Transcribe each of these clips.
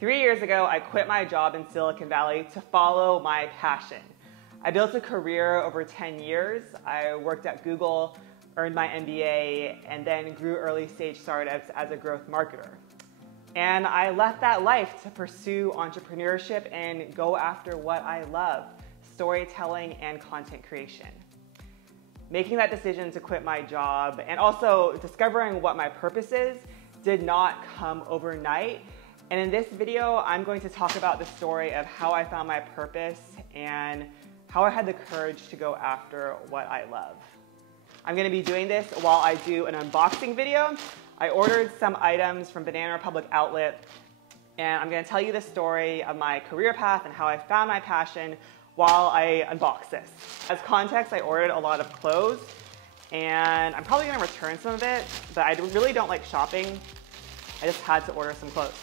3 years ago, I quit my job in Silicon Valley to follow my passion. I built a career over 10 years. I worked at Google, earned my MBA, and then grew early stage startups as a growth marketer. And I left that life to pursue entrepreneurship and go after what I love, storytelling and content creation. Making that decision to quit my job and also discovering what my purpose is did not come overnight. And in this video, I'm going to talk about the story of how I found my purpose and how I had the courage to go after what I love. I'm going to be doing this while I do an unboxing video. I ordered some items from Banana Republic outlet, and I'm going to tell you the story of my career path and how I found my passion while I unbox this. As context, I ordered a lot of clothes, and I'm probably going to return some of it, but I really don't like shopping. I just had to order some clothes.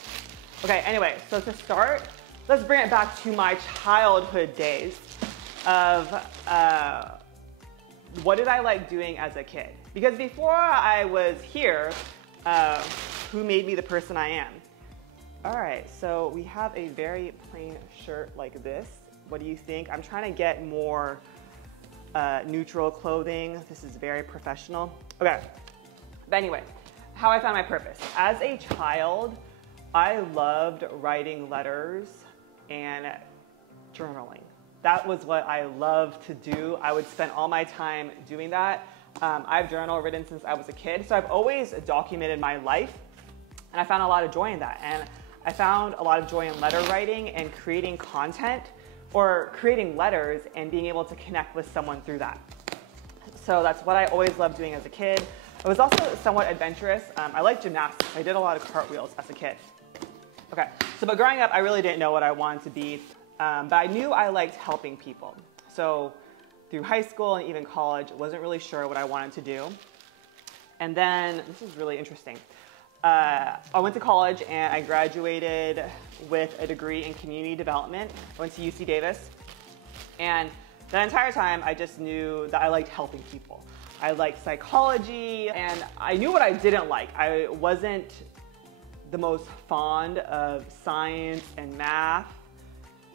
Okay, anyway, so to start, let's bring it back to my childhood days of what did I like doing as a kid? Because before I was here, who made me the person I am? All right, so we have a very plain shirt like this. What do you think? I'm trying to get more neutral clothing. This is very professional. Okay, but anyway, how I found my purpose. As a child, I loved writing letters and journaling. That was what I loved to do. I would spend all my time doing that. I've journal written since I was a kid, so I've always documented my life, and I found a lot of joy in that. And I found a lot of joy in letter writing and creating content, or creating letters and being able to connect with someone through that. So that's what I always loved doing as a kid. I was also somewhat adventurous. I liked gymnastics. I did a lot of cartwheels as a kid. Okay, so but growing up, I really didn't know what I wanted to be, but I knew I liked helping people. So through high school and even college, wasn't really sure what I wanted to do. And then, this is really interesting. I went to college and I graduated with a degree in community development. I went to UC Davis. And that entire time, I just knew that I liked helping people. I liked psychology, and I knew what I didn't like. I wasn't the most fond of science and math.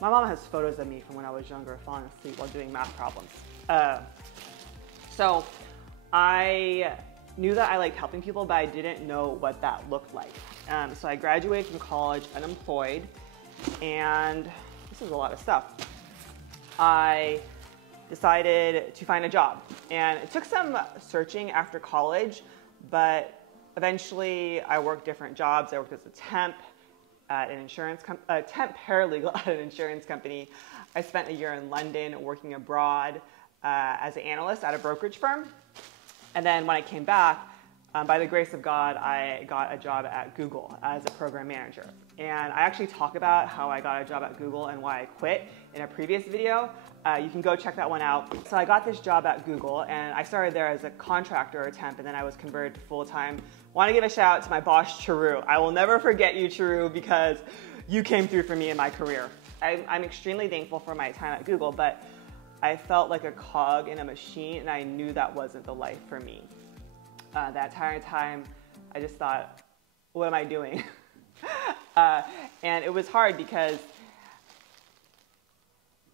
My mom has photos of me from when I was younger falling asleep while doing math problems. So I knew that I liked helping people, but I didn't know what that looked like. So I graduated from college unemployed, and this is a lot of stuff. I decided to find a job, and it took some searching after college, but eventually I worked different jobs. I worked as a temp at an temp paralegal at an insurance company. I spent a year in London working abroad as an analyst at a brokerage firm. And then when I came back, by the grace of God, I got a job at Google as a program manager. And I actually talk about how I got a job at Google and why I quit in a previous video. You can go check that one out. So I got this job at Google, and I started there as a contractor or a temp, and then I was converted to full-time. Want to give a shout out to my boss, Charu. I will never forget you, Charu, because you came through for me in my career. I'm extremely thankful for my time at Google, but I felt like a cog in a machine, and I knew that wasn't the life for me. That entire time, I just thought, what am I doing? And it was hard because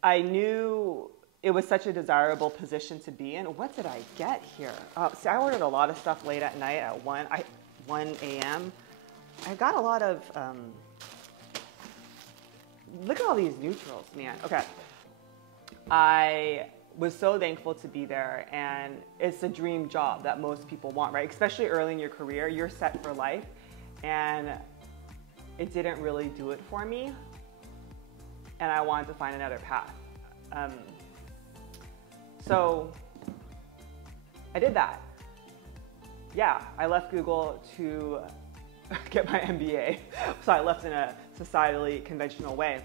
I knew it was such a desirable position to be in. What did I get here? See, I ordered a lot of stuff late at night at 1 a.m. I got a lot of, look at all these neutrals, man. Okay. I was so thankful to be there, and it's a dream job that most people want, right? Especially early in your career, you're set for life, and it didn't really do it for me, and I wanted to find another path. So I did that. Yeah, I left Google to get my MBA, so I left in a societally conventional way.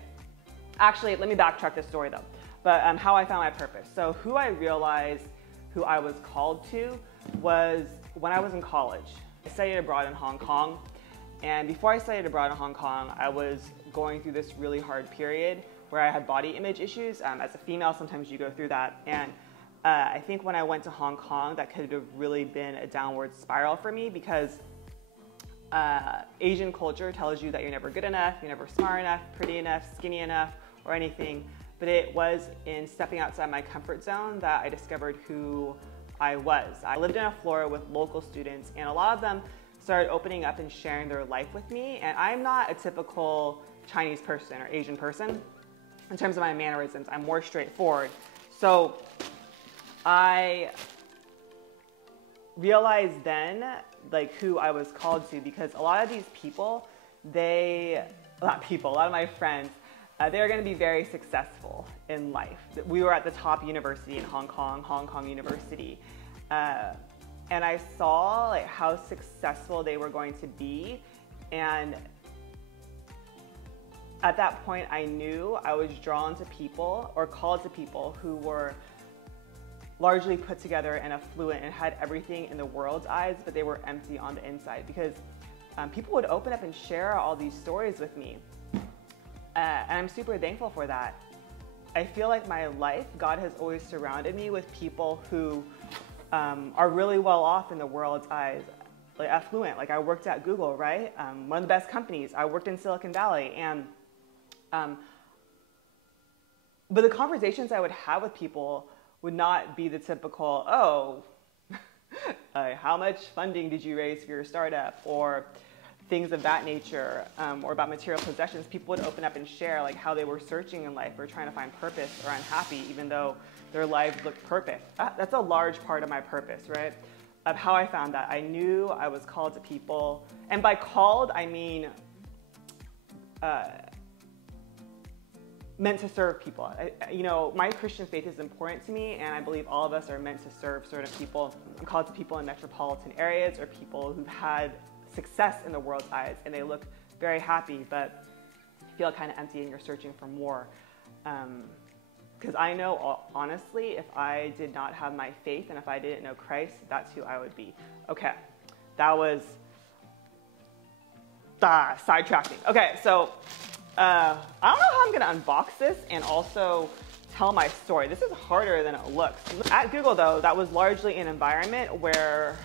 Actually, let me backtrack this story though. But how I found my purpose. So who I realized who I was called to was when I was in college. I studied abroad in Hong Kong, and before I studied abroad in Hong Kong, I was going through this really hard period where I had body image issues. As a female, sometimes you go through that, and I think when I went to Hong Kong, that could have really been a downward spiral for me because Asian culture tells you that you're never good enough, you're never smart enough, pretty enough, skinny enough, or anything. But it was in stepping outside my comfort zone that I discovered who I was. I lived in a floor with local students, and a lot of them started opening up and sharing their life with me. And I'm not a typical Chinese person or Asian person in terms of my mannerisms. I'm more straightforward. So I realized then like who I was called to, because a lot of these people, a lot of my friends, they're going to be very successful in life. We were at the top university in Hong Kong University. And I saw like how successful they were going to be. And at that point, I knew I was drawn to people or called to people who were largely put together and affluent and had everything in the world's eyes, but they were empty on the inside, because people would open up and share all these stories with me. And I'm super thankful for that. I feel like my life, God has always surrounded me with people who are really well off in the world's eyes, like affluent. Like I worked at Google, right? One of the best companies. I worked in Silicon Valley, and but the conversations I would have with people would not be the typical, oh, how much funding did you raise for your startup, or things of that nature, or about material possessions. People would open up and share like how they were searching in life or trying to find purpose or unhappy, even though their lives looked perfect. That's a large part of my purpose, right? Of how I found that. I knew I was called to people, and by called, I mean meant to serve people. You know, my Christian faith is important to me, and I believe all of us are meant to serve certain people. I'm called to people in metropolitan areas, or people who've had success in the world's eyes, and they look very happy, but feel kind of empty, and you're searching for more. Because I know, honestly, if I did not have my faith, and if I didn't know Christ, that's who I would be. Okay, that was sidetracking. Okay, so I don't know how I'm gonna unbox this and also tell my story. This is harder than it looks. At Google though, that was largely an environment where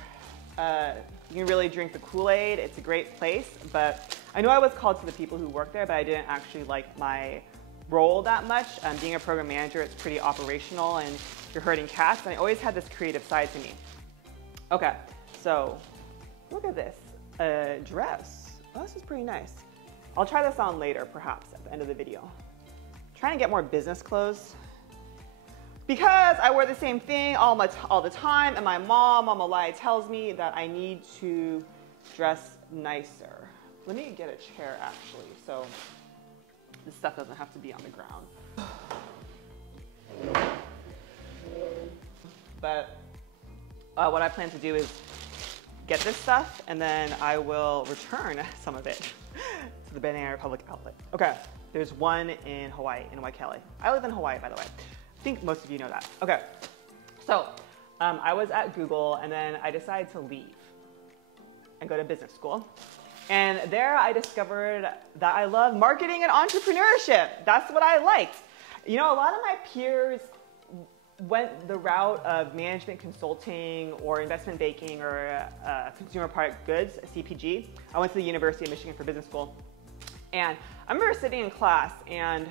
you can really drink the Kool-Aid. It's a great place, but I knew I was called to the people who work there, but I didn't actually like my role that much. Being a program manager, it's pretty operational and you're herding cats, and I always had this creative side to me. Okay, so look at this, a dress. Oh, this is pretty nice. I'll try this on later, perhaps, at the end of the video. I'm trying to get more business clothes because I wear the same thing all the time, and my mom, Mama Lai, tells me that I need to dress nicer. Let me get a chair, actually, so this stuff doesn't have to be on the ground. But what I plan to do is get this stuff, and then I will return some of it to the Banana Republic outlet. Okay, there's one in Hawaii, in Waikele. I live in Hawaii, by the way. I think most of you know that. Okay, so I was at Google, and then I decided to leave and go to business school. And there I discovered that I love marketing and entrepreneurship. That's what I liked. You know, a lot of my peers went the route of management consulting or investment banking or consumer product goods, CPG. I went to the University of Michigan for business school. And I remember sitting in class and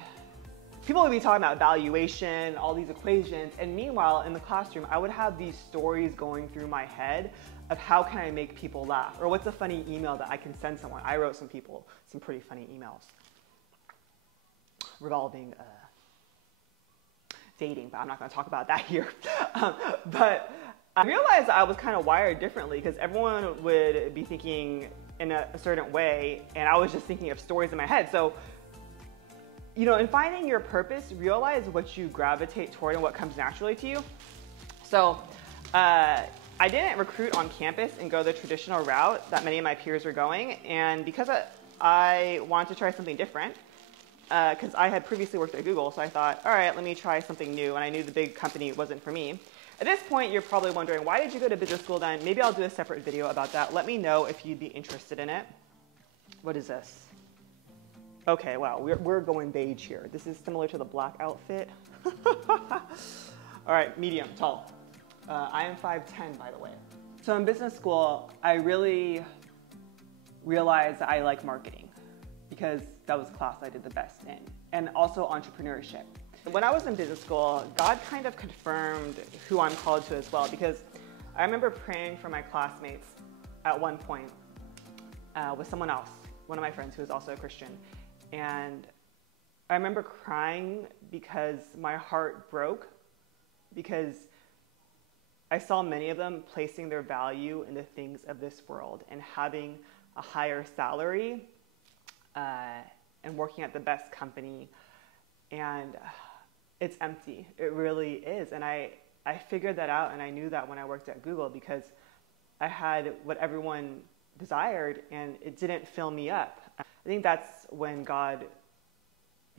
people would be talking about valuation, all these equations. And meanwhile, in the classroom, I would have these stories going through my head of how can I make people laugh? Or what's a funny email that I can send someone? I wrote some people some pretty funny emails revolving dating, but I'm not going to talk about that here. But I realized I was kind of wired differently, because everyone would be thinking in a certain way, and I was just thinking of stories in my head. So, you know, in finding your purpose, realize what you gravitate toward and what comes naturally to you. So I didn't recruit on campus and go the traditional route that many of my peers were going, and because I wanted to try something different, because I had previously worked at Google, so I thought, all right, let me try something new, and I knew the big company wasn't for me. At this point, you're probably wondering, why did you go to business school then? Maybe I'll do a separate video about that. Let me know if you'd be interested in it. What is this? Okay, wow, we're going beige here. This is similar to the black outfit. All right, medium, tall. I am 5'10", by the way. So in business school, I really realized that I like marketing because that was the class I did the best in, and also entrepreneurship. When I was in business school, God kind of confirmed who I'm called to as well, because I remember praying for my classmates at one point with someone else, one of my friends who was also a Christian. And I remember crying because my heart broke, because I saw many of them placing their value in the things of this world and having a higher salary and working at the best company. And it's empty. It really is. And I figured that out, and I knew that when I worked at Google, because I had what everyone desired and it didn't fill me up. I think that's when God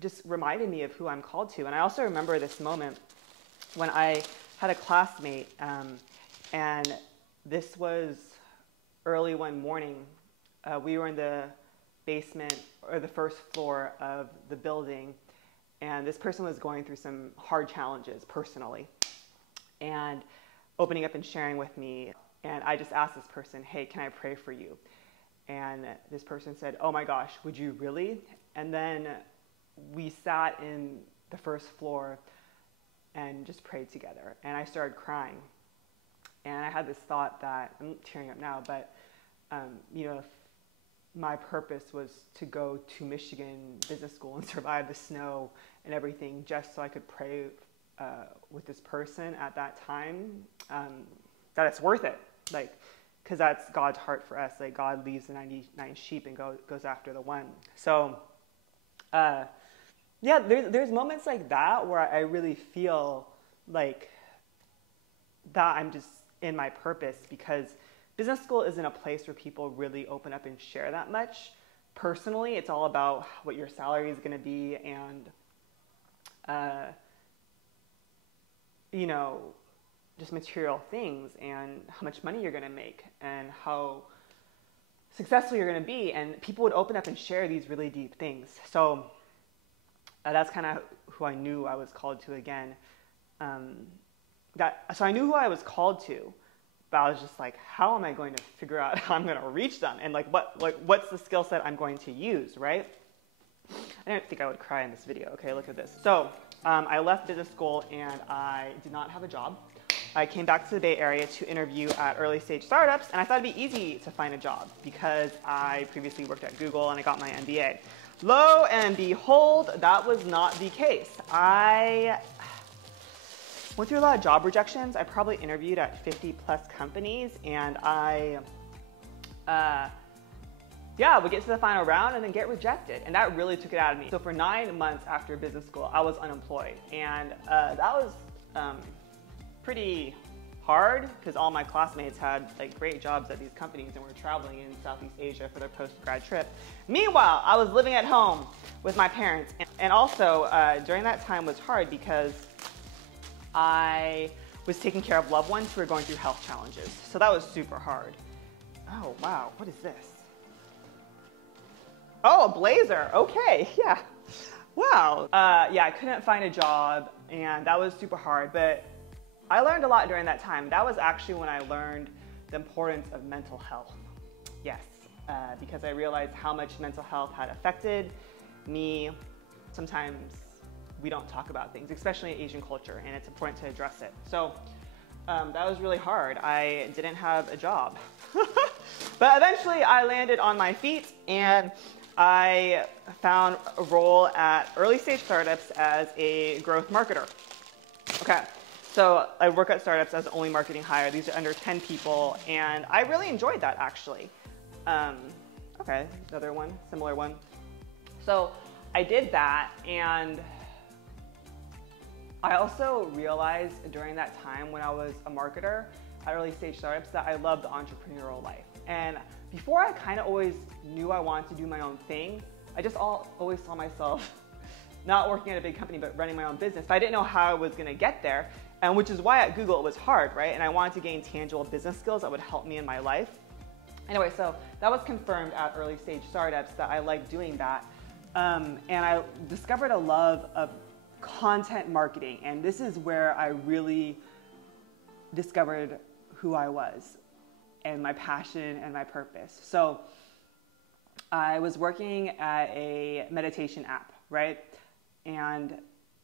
just reminded me of who I'm called to. And I also remember this moment when I had a classmate, and this was early one morning. We were in the basement or the first floor of the building, and this person was going through some hard challenges personally and opening up and sharing with me. And I just asked this person, hey, can I pray for you? And this person said, oh my gosh, would you really? And then we sat in the first floor and just prayed together. And I started crying. And I had this thought that, I'm tearing up now, but if my purpose was to go to Michigan Business School and survive the snow and everything just so I could pray with this person at that time, that it's worth it. Because that's God's heart for us. God leaves the 99 sheep and goes after the one. So, there's moments like that where I really feel like that I'm just in my purpose, because business school isn't a place where people really open up and share that much. Personally, it's all about what your salary is going to be and, just material things and how much money you're going to make and how successful you're going to be. And people would open up and share these really deep things. So that's kind of who I knew I was called to again. So I knew who I was called to, but I was just like, how am I going to figure out how I'm going to reach them? And what's the skill set I'm going to use, right? I didn't think I would cry in this video. Okay, look at this. So I left business school and I did not have a job. I came back to the Bay Area to interview at early stage startups, and I thought it'd be easy to find a job because I previously worked at Google and I got my MBA. Lo and behold, that was not the case. I went through a lot of job rejections. I probably interviewed at 50 plus companies, and I would get to the final round and then get rejected, and that really took it out of me. So for 9 months after business school, I was unemployed, and that was pretty hard because all my classmates had great jobs at these companies and were traveling in Southeast Asia for their post-grad trip. Meanwhile, I was living at home with my parents, and also during that time was hard because I was taking care of loved ones who were going through health challenges. So that was super hard. Oh, wow, what is this? Oh, a blazer, okay, yeah. Wow. I couldn't find a job, and that was super hard, but I learned a lot during that time. That was actually when I learned the importance of mental health. Yes, because I realized how much mental health had affected me. Sometimes we don't talk about things, especially in Asian culture, and it's important to address it. So that was really hard. I didn't have a job. But eventually I landed on my feet, and I found a role at early stage startups as a growth marketer. Okay. So I work at startups as the only marketing hire. These are under 10 people, and I really enjoyed that actually. Okay, another one, similar one. So I did that, and I also realized during that time when I was a marketer at early stage startups that I loved the entrepreneurial life. And before, I kind of always knew I wanted to do my own thing. I just always saw myself not working at a big company, but running my own business. But I didn't know how I was going to get there. And which is why at Google it was hard, right? And I wanted to gain tangible business skills that would help me in my life. Anyway, so that was confirmed at early stage startups that I liked doing that. And I discovered a love of content marketing. And this is where I really discovered who I was and my passion and my purpose. So I was working at a meditation app, right? And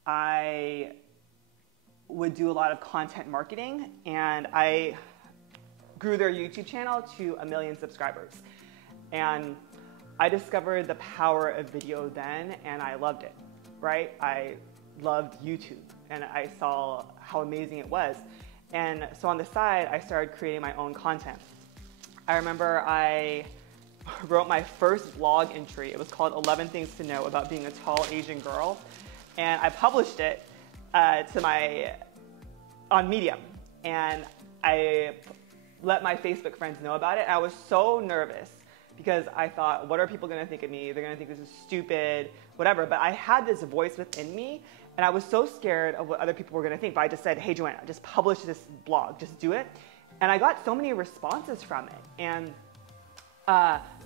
I would do a lot of content marketing, and I grew their YouTube channel to 1 million subscribers. And I discovered the power of video then, and I loved it, right? I loved YouTube, and I saw how amazing it was. And so on the side, I started creating my own content. I remember I wrote my first blog entry. It was called 11 Things to Know About Being a Tall Asian Girl. And I published it on Medium. And I let my Facebook friends know about it. I was so nervous because I thought, what are people gonna think of me? They're gonna think this is stupid, whatever. But I had this voice within me, and I was so scared of what other people were gonna think. But I just said, hey, Joanna, just publish this blog, just do it. And I got so many responses from it. And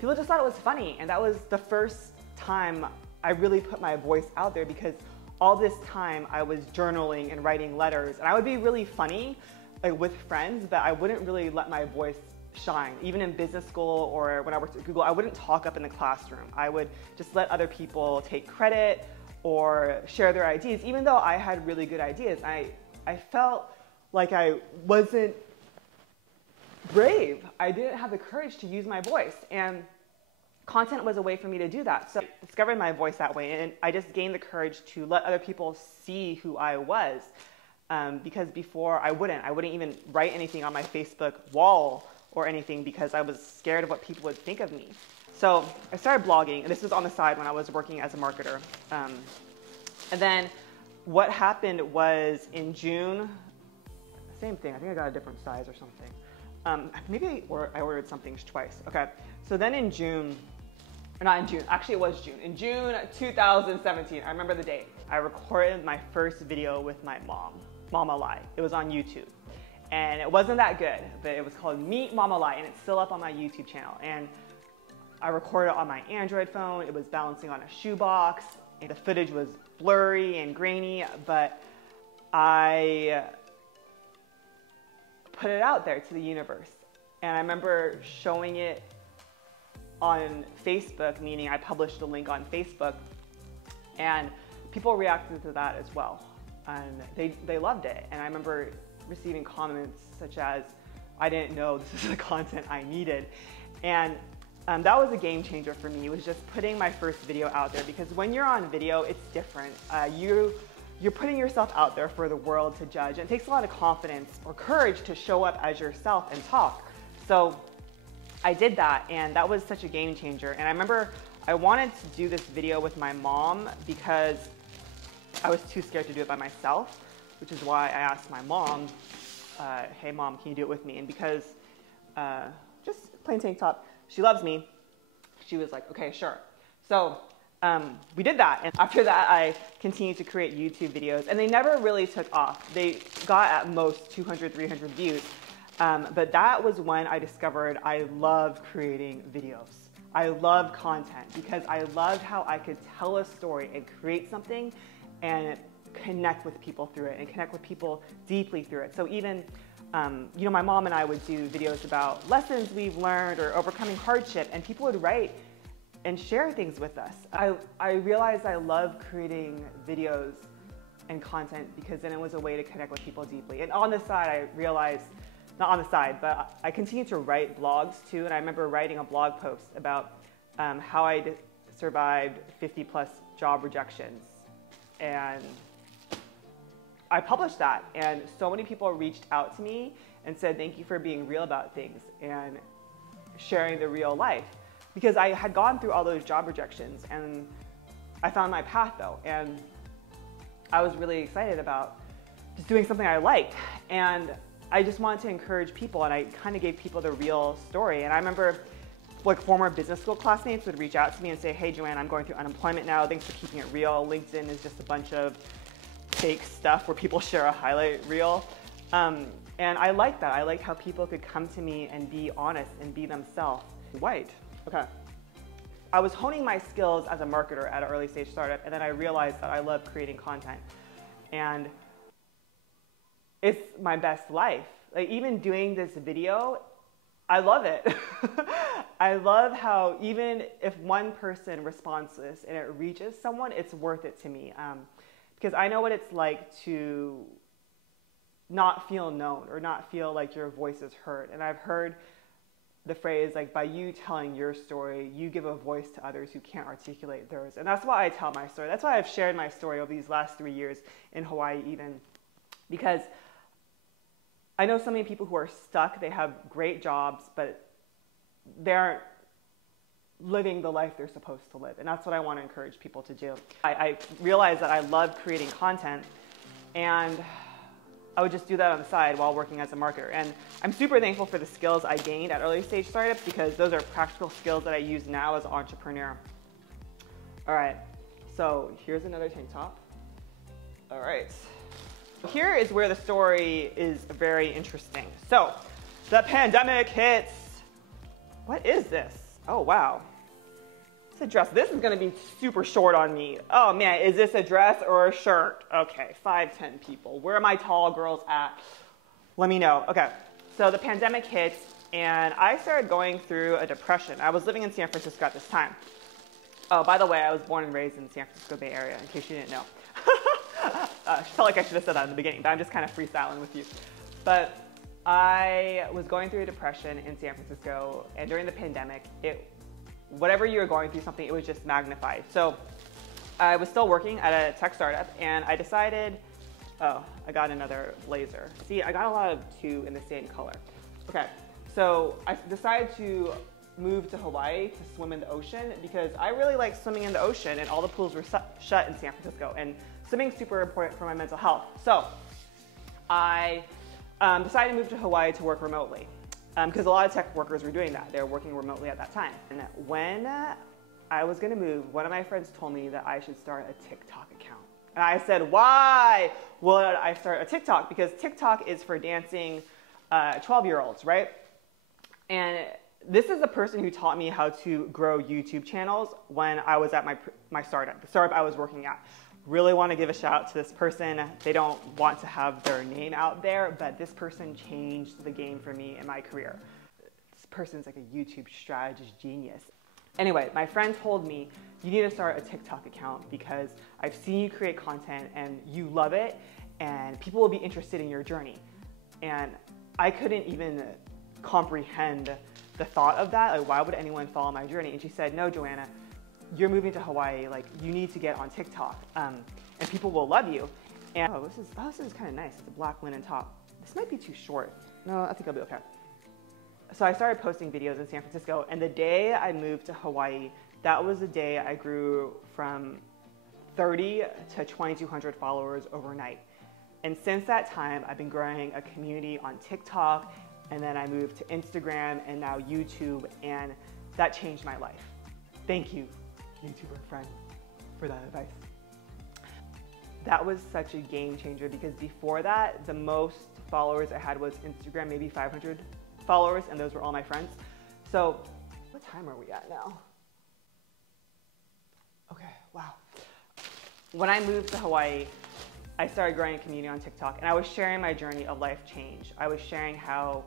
people just thought it was funny. And that was the first time I really put my voice out there, because all this time I was journaling and writing letters. And I would be really funny with friends, but I wouldn't really let my voice shine. Even in business school or when I worked at Google, I wouldn't talk up in the classroom. I would just let other people take credit or share their ideas, even though I had really good ideas. I felt like I wasn't brave. I didn't have the courage to use my voice, and content was a way for me to do that. So I discovered my voice that way, and I just gained the courage to let other people see who I was. Because before I wouldn't even write anything on my Facebook wall or anything, because I was scared of what people would think of me. So I started blogging, and this was on the side when I was working as a marketer. And then what happened was in June, same thing, I think I got a different size or something. Maybe I ordered something twice. Okay, so then in June, or not in June, actually it was June. In June 2017, I remember the date, I recorded my first video with my mom, Mama Lie. It was on YouTube. And it wasn't that good, but it was called Meet Mama Lie, and it's still up on my YouTube channel. And I recorded it on my Android phone. It was balancing on a shoebox, and the footage was blurry and grainy, but I put it out there to the universe. And I remember showing it on Facebook, meaning I published the link on Facebook, and people reacted to that as well. And they loved it. And I remember receiving comments such as, I didn't know this is the content I needed. And that was a game changer for me. It was just putting my first video out there, because when you're on video, it's different. You're putting yourself out there for the world to judge. And it takes a lot of confidence or courage to show up as yourself and talk. So I did that, and that was such a game changer. And I remember I wanted to do this video with my mom because I was too scared to do it by myself, which is why I asked my mom, hey mom, can you do it with me? And because, just plain tank top, she loves me, she was like, okay, sure. So we did that, and after that I continued to create YouTube videos, and they never really took off. They got at most 200, 300 views, but that was when I discovered I loved creating videos. I loved content because I loved how I could tell a story and create something and connect with people through it, and connect with people deeply through it. So even, you know, my mom and I would do videos about lessons we've learned or overcoming hardship, and people would write and share things with us. I realized I love creating videos and content because then it was a way to connect with people deeply. And on the side, I realized, not on the side, but I continued to write blogs too. And I remember writing a blog post about how I survived 50+ job rejections. And I published that, and so many people reached out to me and said, thank you for being real about things and sharing the real life. Because I had gone through all those job rejections, and I found my path though. And I was really excited about just doing something I liked. And I just wanted to encourage people, and I kind of gave people the real story. And I remember like former business school classmates would reach out to me and say, hey Joanne, I'm going through unemployment now. Thanks for keeping it real. LinkedIn is just a bunch of fake stuff where people share a highlight reel. And I like that. I like how people could come to me and be honest and be themselves. White. Okay. I was honing my skills as a marketer at an early stage startup, and then I realized that I love creating content. And it's my best life. Like even doing this video, I love it. I love how even if one person responds to this and it reaches someone, it's worth it to me. Because I know what it's like to not feel known or not feel like your voice is heard. And I've heard the phrase, like, by you telling your story, you give a voice to others who can't articulate theirs. And that's why I tell my story. That's why I've shared my story over these last 3 years in Hawaii even. Because I know so many people who are stuck, they have great jobs, but they aren't living the life they're supposed to live. And that's what I want to encourage people to do. I realized that I love creating content, and I would just do that on the side while working as a marketer. And I'm super thankful for the skills I gained at early stage startups, because those are practical skills that I use now as an entrepreneur. All right, so here's another tank top. All right, here is where the story is very interesting. So the pandemic hits. What is this? Oh, wow. It's a dress. This is going to be super short on me. Oh, man, is this a dress or a shirt? Okay, 5'10" people. Where are my tall girls at? Let me know. Okay, so the pandemic hits, and I started going through a depression. I was living in San Francisco at this time. Oh, by the way, I was born and raised in the San Francisco Bay Area, in case you didn't know. I felt like I should have said that in the beginning, but I'm just kind of freestyling with you. But I was going through a depression in San Francisco, and during the pandemic, whatever you were going through something, it was just magnified. So I was still working at a tech startup, and I decided, oh, I got another blazer. See, I got a lot of two in the same color. Okay, so I decided to move to Hawaii to swim in the ocean, because I really like swimming in the ocean, and all the pools were shut in San Francisco, and swimming's super important for my mental health. So I decided to move to Hawaii to work remotely, because a lot of tech workers were doing that. They were working remotely at that time. And when I was going to move, one of my friends told me that I should start a TikTok account. And I said, why would I start a TikTok? Because TikTok is for dancing 12-year-olds, right? And this is the person who taught me how to grow YouTube channels when I was at my startup, the startup I was working at. Really want to give a shout out to this person. They don't want to have their name out there, but this person changed the game for me in my career. This person's like a YouTube strategist genius. Anyway, my friend told me, you need to start a TikTok account because I've seen you create content and you love it, and people will be interested in your journey. And I couldn't even comprehend the thought of that. Like, why would anyone follow my journey? And she said, no, Joanna, you're moving to Hawaii, like, you need to get on TikTok, and people will love you. And this is kind of nice. It's a black linen top. This might be too short. No, I think I'll be okay. So I started posting videos in San Francisco, and the day I moved to Hawaii, that was the day I grew from 30 to 2,200 followers overnight. And since that time, I've been growing a community on TikTok, and then I moved to Instagram and now YouTube, and that changed my life. Thank you, YouTuber friend, for that advice. That was such a game changer, because before that, the most followers I had was Instagram, maybe 500 followers, and those were all my friends. So what time are we at now? Okay, wow. When I moved to Hawaii, I started growing a community on TikTok, and I was sharing my journey of life change. I was sharing how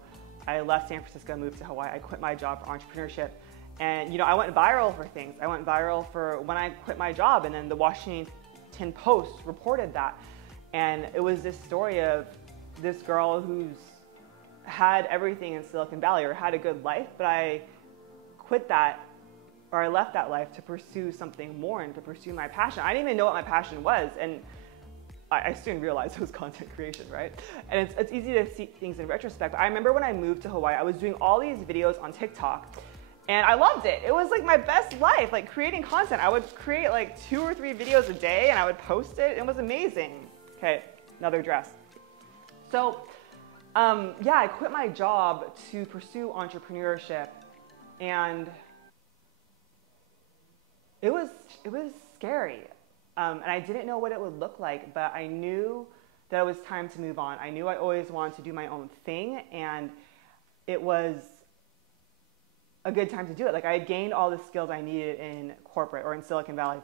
I left San Francisco, moved to Hawaii. I quit my job for entrepreneurship. And, you know, I went viral for things. I went viral for when I quit my job, and then the Washington Post reported that. And it was this story of this girl who's had everything in Silicon Valley, or had a good life, but I quit that, or I left that life to pursue something more and to pursue my passion. I didn't even know what my passion was, and I soon realized it was content creation, right? And it's easy to see things in retrospect, but I remember when I moved to Hawaii, I was doing all these videos on TikTok, and I loved it. It was like my best life, like creating content. I would create like 2 or 3 videos a day, and I would post it. It was amazing. Okay, another dress. So, yeah, I quit my job to pursue entrepreneurship, and it was scary. And I didn't know what it would look like, but I knew that it was time to move on. I knew I always wanted to do my own thing, and it was a good time to do it. Like, I had gained all the skills I needed in corporate or in Silicon Valley,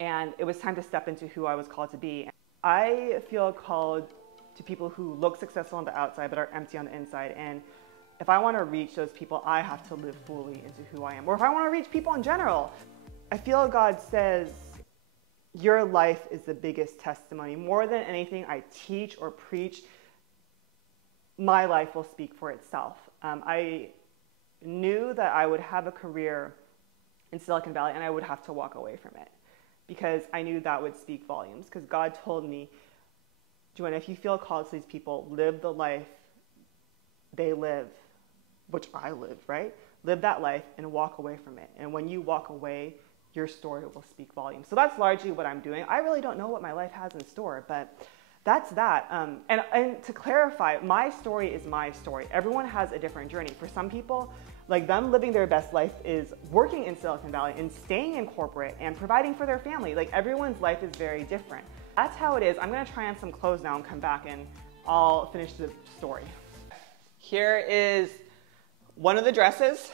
and it was time to step into who I was called to be. I feel called to people who look successful on the outside but are empty on the inside, and if I want to reach those people, I have to live fully into who I am. Or if I want to reach people in general, I feel God says, your life is the biggest testimony. More than anything I teach or preach, my life will speak for itself. I knew that I would have a career in Silicon Valley and I would have to walk away from it because I knew that would speak volumes. Because God told me, Joanna, if you feel called to these people, live the life they live, which I live, right? Live that life and walk away from it. And when you walk away, your story will speak volumes. So that's largely what I'm doing. I really don't know what my life has in store, but that's that. And to clarify, my story is my story. Everyone has a different journey. For some people, like them living their best life is working in Silicon Valley and staying in corporate and providing for their family. Like everyone's life is very different. That's how it is. I'm gonna try on some clothes now and come back and I'll finish the story. Here is one of the dresses.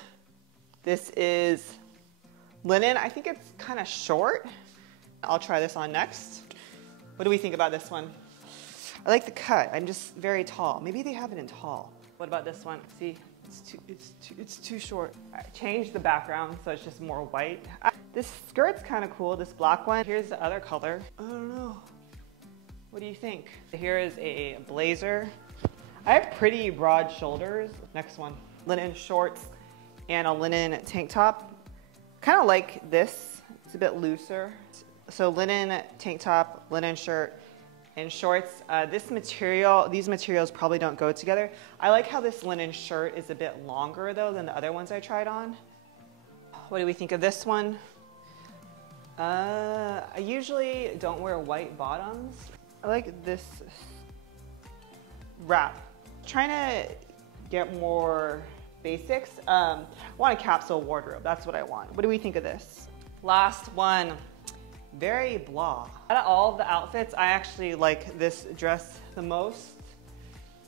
This is linen. I think it's kind of short. I'll try this on next. What do we think about this one? I like the cut. I'm just very tall. Maybe they have it in tall. What about this one? See, it's too short. I changed the background so it's just more white. This skirt's kind of cool, this black one. Here's the other color. I don't know. What do you think? Here is a blazer. I have pretty broad shoulders. Next one, linen shorts and a linen tank top. Kind of like this, it's a bit looser. So linen tank top, linen shirt, and shorts. These materials probably don't go together. I like how this linen shirt is a bit longer though than the other ones I tried on. What do we think of this one? I usually don't wear white bottoms. I like this wrap. Trying to get more basics. I want a capsule wardrobe. That's what I want. What do we think of this? Last one. Very blah. Out of all of the outfits, I actually like this dress the most.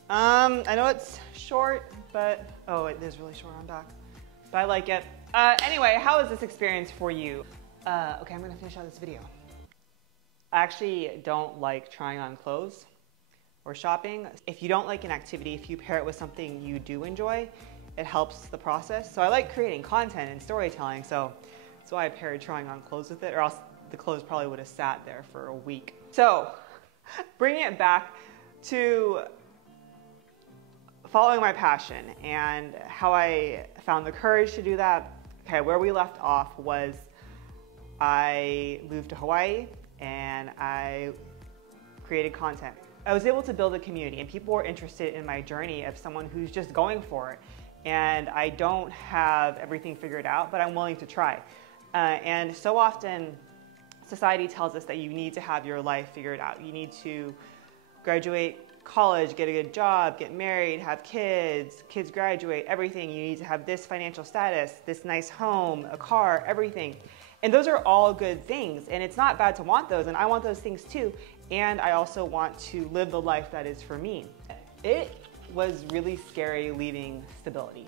I know it's short, but oh, it is really short on back. But I like it. Anyway, how is this experience for you? Okay, I'm gonna finish out this video. I actually don't like trying on clothes or shopping. If you don't like an activity, if you pair it with something you do enjoy, it helps the process. So I like creating content and storytelling, so that's why I paired trying on clothes with it, or else the clothes probably would have sat there for a week. So, bringing it back to following my passion and how I found the courage to do that. Okay, where we left off was I moved to Hawaii and I created content. I was able to build a community and people were interested in my journey of someone who's just going for it. And I don't have everything figured out, but I'm willing to try. And so often, society tells us that you need to have your life figured out. You need to graduate college, get a good job, get married, have kids graduate, everything. You need to have this financial status, this nice home, a car, everything. And those are all good things. And it's not bad to want those. And I want those things too. And I also want to live the life that is for me. It was really scary leaving stability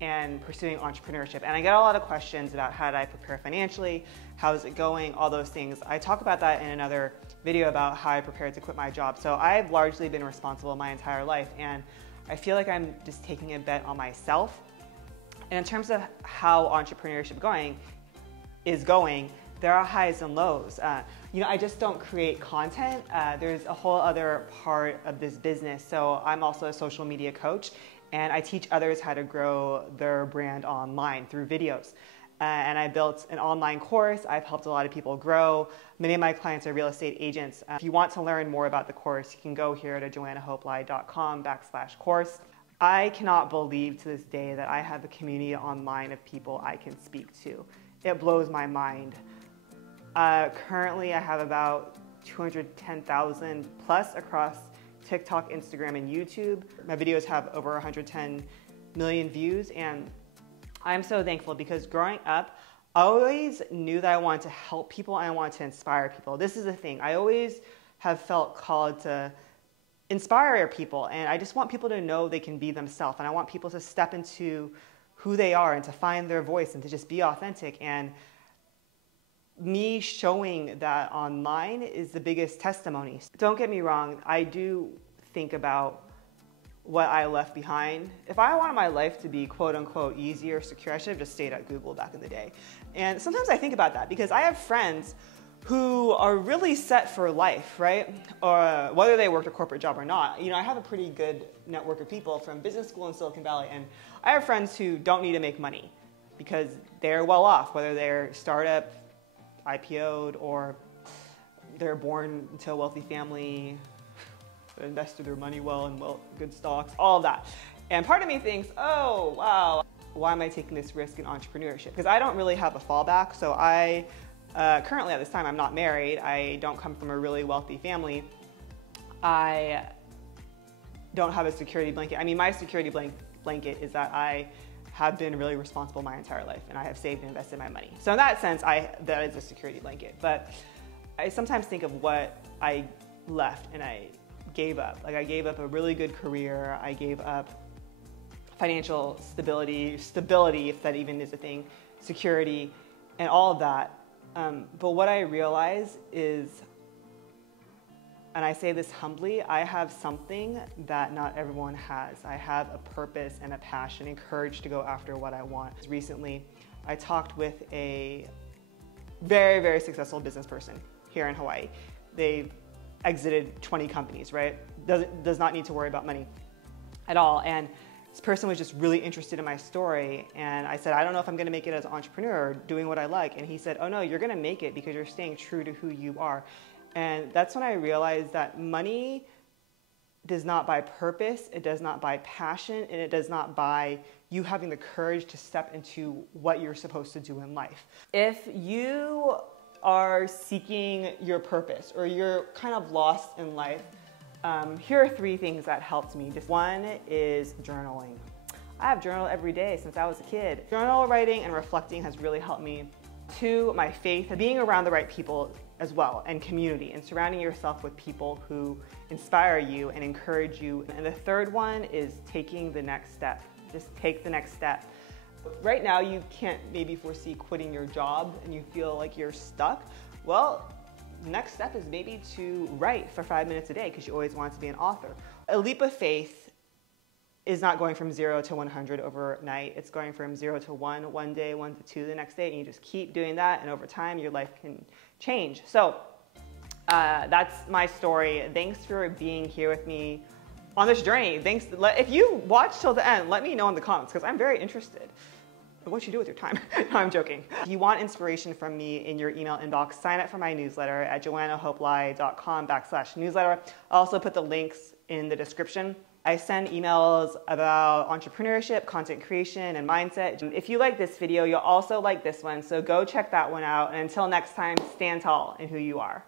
and pursuing entrepreneurship. And I get a lot of questions about how did I prepare financially, how is it going, all those things. I talk about that in another video about how I prepared to quit my job. So I've largely been responsible my entire life, and I feel like I'm just taking a bet on myself. And in terms of how entrepreneurship is going, there are highs and lows. You know, I just don't create content. There's a whole other part of this business. So I'm also a social media coach, and I teach others how to grow their brand online through videos. And I built an online course. I've helped a lot of people grow. Many of my clients are real estate agents. If you want to learn more about the course, you can go here to joannahopely.com/course. I cannot believe to this day that I have a community online of people I can speak to. It blows my mind. Currently, I have about 210,000 plus across TikTok, Instagram, and YouTube. My videos have over 110 million views, and I'm so thankful because growing up, I always knew that I wanted to help people and I wanted to inspire people. This is the thing. I always have felt called to inspire people, and I just want people to know they can be themselves, and I want people to step into who they are and to find their voice and to just be authentic. And me showing that online is the biggest testimony. Don't get me wrong, I do think about what I left behind. If I wanted my life to be quote unquote easy or secure, I should have just stayed at Google back in the day. And sometimes I think about that because I have friends who are really set for life, right? Or whether they worked a corporate job or not. You know, I have a pretty good network of people from business school in Silicon Valley, and I have friends who don't need to make money because they're well off, whether they're startup, IPO'd, or they're born into a wealthy family, invested their money well in good stocks, all of that. And part of me thinks, oh, wow, why am I taking this risk in entrepreneurship? Because I don't really have a fallback, so currently at this time, I'm not married. I don't come from a really wealthy family. I don't have a security blanket. I mean, my security blanket is that I have been really responsible my entire life, and I have saved and invested my money. So in that sense, that is a security blanket. But I sometimes think of what I left and I gave up. Like I gave up a really good career. I gave up financial stability, if that even is a thing, security, and all of that. But what I realize is, and I say this humbly, I have something that not everyone has. I have a purpose and a passion and courage to go after what I want. Recently, I talked with a very, very successful business person here in Hawaii. They've exited 20 companies, right? Does not need to worry about money at all. And this person was just really interested in my story, and I said, I don't know if I'm gonna make it as an entrepreneur, doing what I like. And he said, oh no, you're gonna make it because you're staying true to who you are. And that's when I realized that money does not buy purpose, it does not buy passion, and it does not buy you having the courage to step into what you're supposed to do in life. If you are seeking your purpose or you're kind of lost in life, here are 3 things that helped me. One is journaling. I have journaled every day since I was a kid. Journal writing and reflecting has really helped me. 2, my faith, being around the right people as well, and community, and surrounding yourself with people who inspire you and encourage you. And the 3rd one is taking the next step. Just take the next step. Right now, you can't maybe foresee quitting your job and you feel like you're stuck. Well, next step is maybe to write for 5 minutes a day because you always want to be an author. A leap of faith is not going from 0 to 100 overnight. It's going from 0 to 1 one day, 1 to 2 the next day, and you just keep doing that, and over time your life can change. So that's my story. Thanks for being here with me on this journey. Thanks. If you watch till the end, let me know in the comments because I'm very interested in what you do with your time. No, I'm joking. If you want inspiration from me in your email inbox, sign up for my newsletter at joannahopelai.com/newsletter. I'll also put the links in the description. I send emails about entrepreneurship, content creation, and mindset. If you like this video, you'll also like this one, so go check that one out. And until next time, stand tall in who you are.